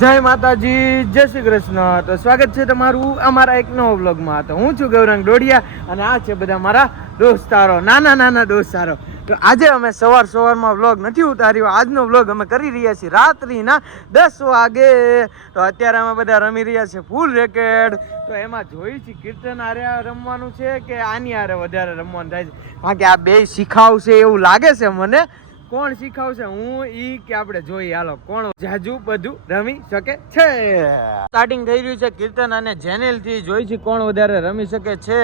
જય માતાજી, જય શ્રી કૃષ્ણ. તો સ્વાગત છે તમારું અમારા એક નવો વ્લોગમાં. તો હું છું ગૌરંગ ડોડિયા અને આ છે બધા મારા દોસ્તારો, નાના દોસ્તારો. તો આજે અમે સવારમાં વ્લોગ નથી ઉતાર્યો. આજનો વ્લોગ અમે કરી રહ્યા છીએ રાત્રિના 10 વાગે. તો અત્યારે અમે બધા રમી રહ્યા છીએ ફૂલ રેકેટ. તો એમાં જોઈ છે કીર્તન આરે રમવાનું છે કે આની આરે વધારે રમવાનું થાય છે, કારણ કે આ બે શીખાવશે એવું લાગે છે મને. કોણ શીખાવશે, હું ઈ કે આપણે જોઈએ? હાલો, કોણ જાજુ બધું રમી શકે છે. સ્ટાર્ટિંગ થઈ રહ્યું છે કીર્તન અને જેનેલ થી. જોઈ છે કોણ વધારે રમી શકે છે,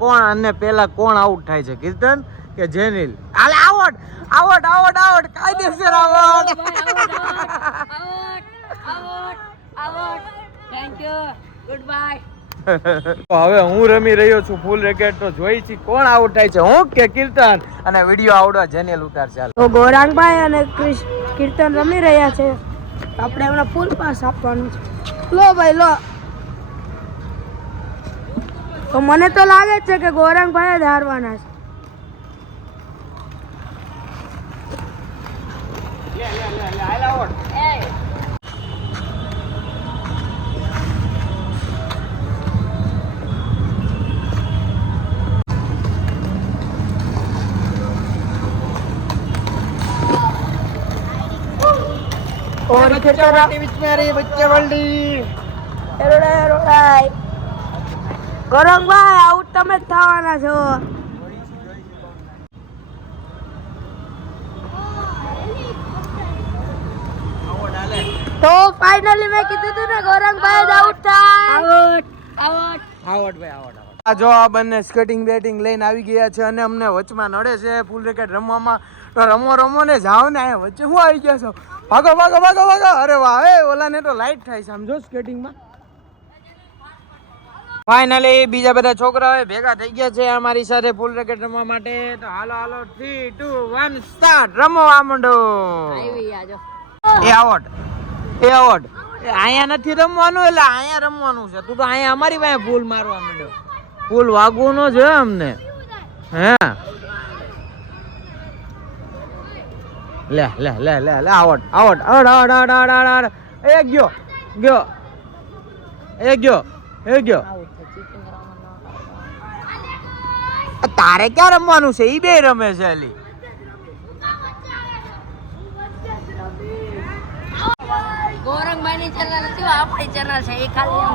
કોણ અને પેલા કોણ આઉટ થાય છે, કીર્તન કે જેનેલ? હાલે આઉટ આઉટ આઉટ આઉટ, કાયદેસર out. Thank you, good bye. હવે હું રમી રહ્યો છું ફૂલ રેકેટ. તો જોઈ છે કોણ આઉટ થાય છે, હું કે કીર્તન? અને વિડીયો આવડવા જેનેલ ઉતારશે. હાલ, તો ગૌરાંગભાઈ અને કીર્તન રમી રહ્યા છે. આપણે એમને ફૂલ પાસ આપવાનું છે. લો ભાઈ લો. તો મને તો લાગે છે કે ગૌરાંગભાઈ જ હારવાના છે. और बच्चे वर्ल्डी ગૌરંગભાઈ આઉટ તમે જ થવાના છો. તો ફાઇનલી મેં કીધું હતું ને ગૌરંગભાઈ જ આઉટ થાય. આવડ ભાઈ આવડ. આ જો આ બંને સ્કેટિંગ બેટિંગ લઈને આવી ગયા છે અને અમને વચમાં નડે છે ફૂલ રેકેટ રમવામાં. તો રમો ને જાઓ ને, અહીંયા વચ્ચે શું આવી ગયા છો? ભાગો ભાગો ભાગો ભાગો. અરે વાહ, ઓલાને તો લાઈટ થાય છે સમજો સ્કેટિંગમાં. ફાઇનલી બીજા બધા છોકરાઓ ભેગા થઈ ગયા છે અમારી સાથે ફૂલ રેકેટ રમવા માટે. તો હાલો હાલો, 3, 2, 1 સ્ટાર્ટ. રમવા માંડો. એ આવડ એ આવડ. અહીંયા નથી રમવાનું, એટલે અહીંયા રમવાનું છે. તું તો અહીંયા અમારી પાસે ફૂલ મારવા માંડ્યો. ફૂલ વાગવું ન જોઈએ અમને. હે લે લે લે લે લે. આવડ આવડ આવડ આવડ આવડ આવડ આવડ. એ ગયો ગયો એ ગયો એ ગયો. તારે ક્યાં રમવાનું છે? ઈ બે રમે છે. અલી ગૌરંગભાઈ ની ચેનલ નથી, આપણી ચેનલ છે. એ ખાલી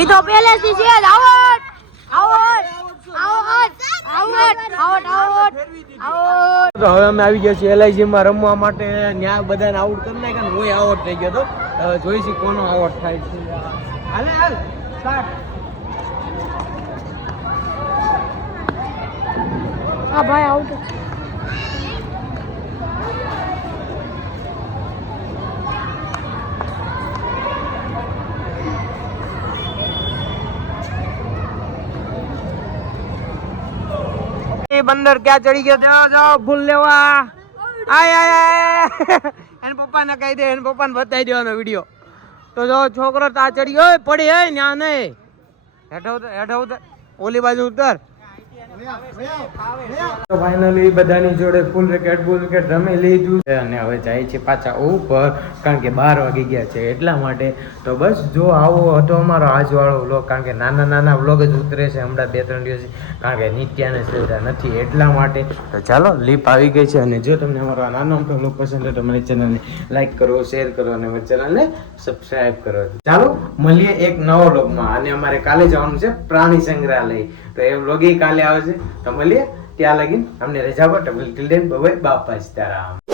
એ તો પહેલેથી છે. Out out out out out out. તો હવે અમે આવી ગયા છીએ LIG માં રમવા માટે. ત્યાં બધાને આઉટ કરી નાખ્યા, હું આઉટ થઈ ગયો તો. હવે જોઈશી કોનો આઉટ થાય છે. હાલે હાલ સ્ટાર્ટ. હા ભાઈ આઉટ. બંદર ક્યાં ચડી ગયો? જાઓ જાઓ ફૂલ લેવા. આય આય આય. એને પપ્પાને કહી દે, એને પપ્પાને બતાવી દેવાનો વિડીયો. તો જો છોકરો તા ચડી ગયો, પડી હે ન્યા નહીં. હેઠો ઉતર ઓલી બાજુ ઉતર. તો ફાઇનલી બધાની જોડે ફૂલ રેકેટ રમી લીધું છે અને હવે જાય છે પાછા ઉપર, કારણ કે 12 વાગી ગયા છે એટલા માટે. તો બસ જો આવો હતો અમારો આજવાળો વ્લોગ, કારણ કે નાના વ્લોગ જ ઉતરે છે હમણાં 2-3 દિવસ, કારણ કે નિત્યાને સુવિધા નથી એટલા માટે. તો ચાલો લીપ આવી ગઈ છે. અને જો તમને અમારો આ નાનો અમથો વ્લોગ પસંદ હોય તો મારી ચેનલને લાઈક કરો, શેર કરો અને મારી ચેનલને સબસ્ક્રાઈબ કરો. ચાલો મળીએ એક નવો વ્લોગમાં. અને અમારે કાલે જવાનું છે પ્રાણી સંગ્રહાલય. તો એ વ્લોગ કાલે આવે છે. તો મળીએ ત્યાં લગીને અમને રજા પર. ટિલ ધેન બાય બાય, બાપા સીતારામ.